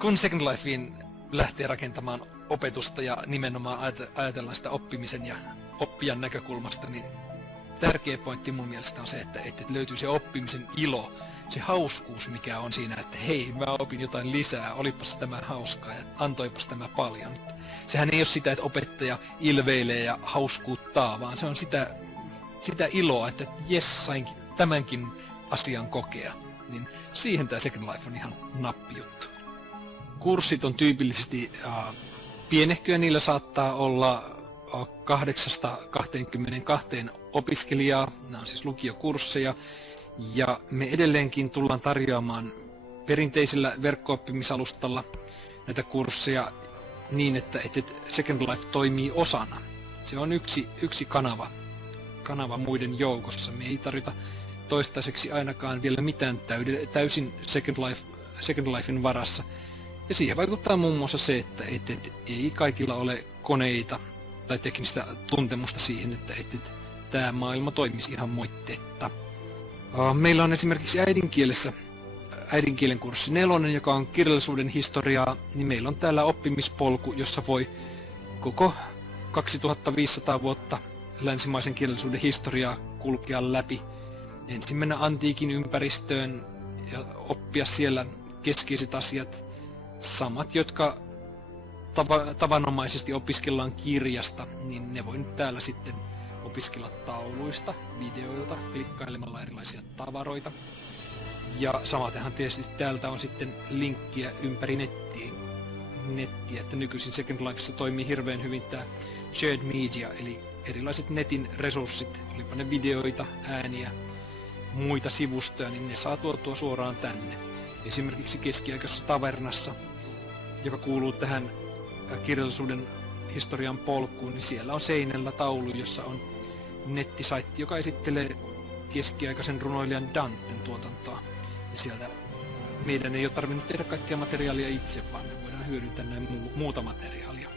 kun Second Lifeen lähtee rakentamaan opetusta ja nimenomaan ajatellaan sitä oppimisen ja oppijan näkökulmasta, niin tärkeä pointti mun mielestä on se, että löytyy se oppimisen ilo, se hauskuus, mikä on siinä, että hei, mä opin jotain lisää, olipas tämä hauskaa ja antoipas tämä paljon. Sehän ei ole sitä, että opettaja ilveilee ja hauskuuttaa, vaan se on sitä iloa, että jes, sain tämänkin asian kokea. Niin siihen tämä Second Life on ihan nappijuttu. Kurssit on tyypillisesti pienehköjä, niillä saattaa olla 8-22 opiskelijaa, nämä on siis lukiokursseja, ja me edelleenkin tullaan tarjoamaan perinteisellä verkko-oppimisalustalla näitä kursseja niin, että Second Life toimii osana. Se on yksi kanava muiden joukossa. Me ei tarvita toistaiseksi ainakaan vielä mitään täysin Second Lifein varassa. Ja siihen vaikuttaa muun muassa se, että ei kaikilla ole koneita tai teknistä tuntemusta siihen, että tämä maailma toimisi ihan moitteetta. Meillä on esimerkiksi äidinkielen kurssi 4, joka on kirjallisuuden historiaa, niin meillä on täällä oppimispolku, jossa voi koko 2500 vuotta länsimaisen kirjallisuuden historiaa kulkea läpi. Ensin mennä antiikin ympäristöön ja oppia siellä keskeiset asiat, samat, jotka tavanomaisesti opiskellaan kirjasta, niin ne voi nyt täällä sitten opiskella tauluista, videoilta, klikkailemalla erilaisia tavaroita. Ja samatenhan tietysti täältä on sitten linkkiä ympäri nettiä, että nykyisin Second Lifessa toimii hirveän hyvin tämä shared media, eli erilaiset netin resurssit, olipa ne videoita, ääniä, muita sivustoja, niin ne saa tuotua suoraan tänne. Esimerkiksi keskiaikaisessa tavernassa, joka kuuluu tähän kirjallisuuden historian polkuun, niin siellä on seinällä taulu, jossa on nettisaitti, joka esittelee keskiaikaisen runoilijan Danten tuotantoa. Ja sieltä meidän ei ole tarvinnut tehdä kaikkea materiaalia itse, vaan me voidaan hyödyntää näin muuta materiaalia.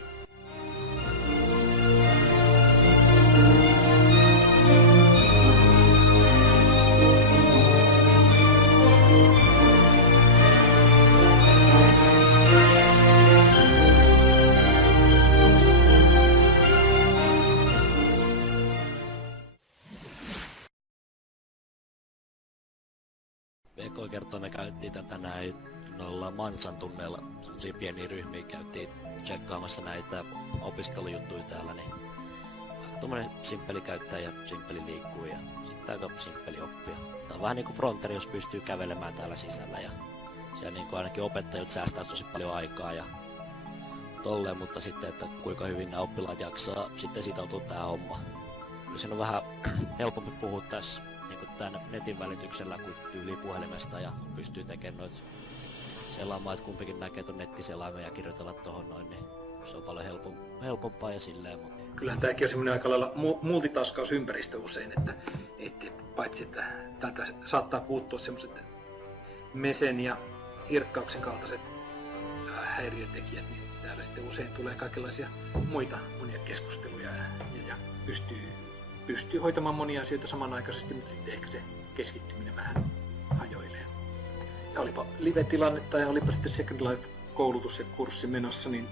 VK kertoo, me käytiin tätä näin noilla Mansan tunneilla, semmosia pieniä ryhmiä käytiin tsekkaamassa näitä opiskelujuttuja täällä, niin aika tommonen simppeli käyttää ja simppeli liikkuu ja sitten aika simppeli oppia. Tää on vähän niinku Fronteri, jos pystyy kävelemään täällä sisällä ja siellä niinku ainakin opettajilta säästää tosi paljon aikaa ja tolleen, mutta sitten, että kuinka hyvin nämä oppilaat jaksaa sitten sitoutua tähän hommaan. Kyllä sen on vähän helpompi puhua tässä tämän netin välityksellä kuin tyyliin puhelimesta ja pystyy tekemään noit selaamaan, että kumpikin näkee ton nettiselaimen ja kirjoitella tohon noin, niin se on paljon helpompaa ja silleen. Mutta kyllähän tääkin on semmoinen aika lailla multitaskausympäristö usein, että paitsi että täältä saattaa puuttua semmoiset mesen ja hirkkauksen kaltaiset häiriötekijät, niin täällä sitten usein tulee kaikenlaisia muita monia keskusteluja ja pystyy hoitamaan monia asioita samanaikaisesti, mutta sitten ehkä se keskittyminen vähän hajoilee. Ja olipa live-tilanne tai olipa sitten Second Life-koulutus ja kurssi menossa, niin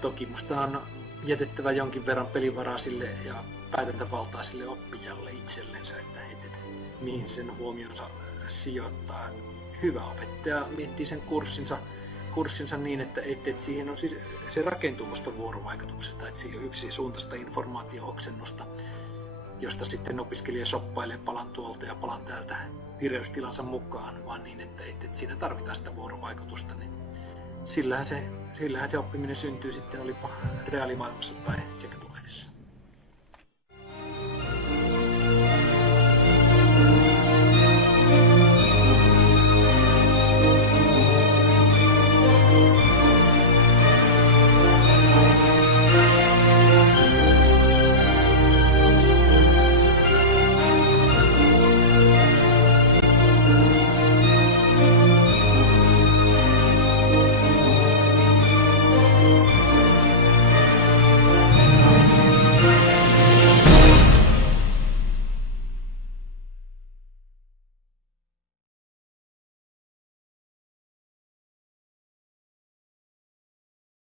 toki musta on jätettävä jonkin verran pelivaraa sille ja päätäntävaltaa sille oppijalle itsellensä, että mihin sen huomionsa sijoittaa. Hyvä opettaja miettii sen kurssinsa niin, että siihen on siis se rakentuu musta vuorovaikutuksesta, että siihen on yksi suuntaista informaatio-oksennusta, josta sitten opiskelija shoppailee palan tuolta ja palan täältä vireystilansa mukaan, vaan niin, että siinä tarvitaan sitä vuorovaikutusta, niin sillähän se oppiminen syntyy sitten olipa reaalimaailmassa tai Second Lifessa.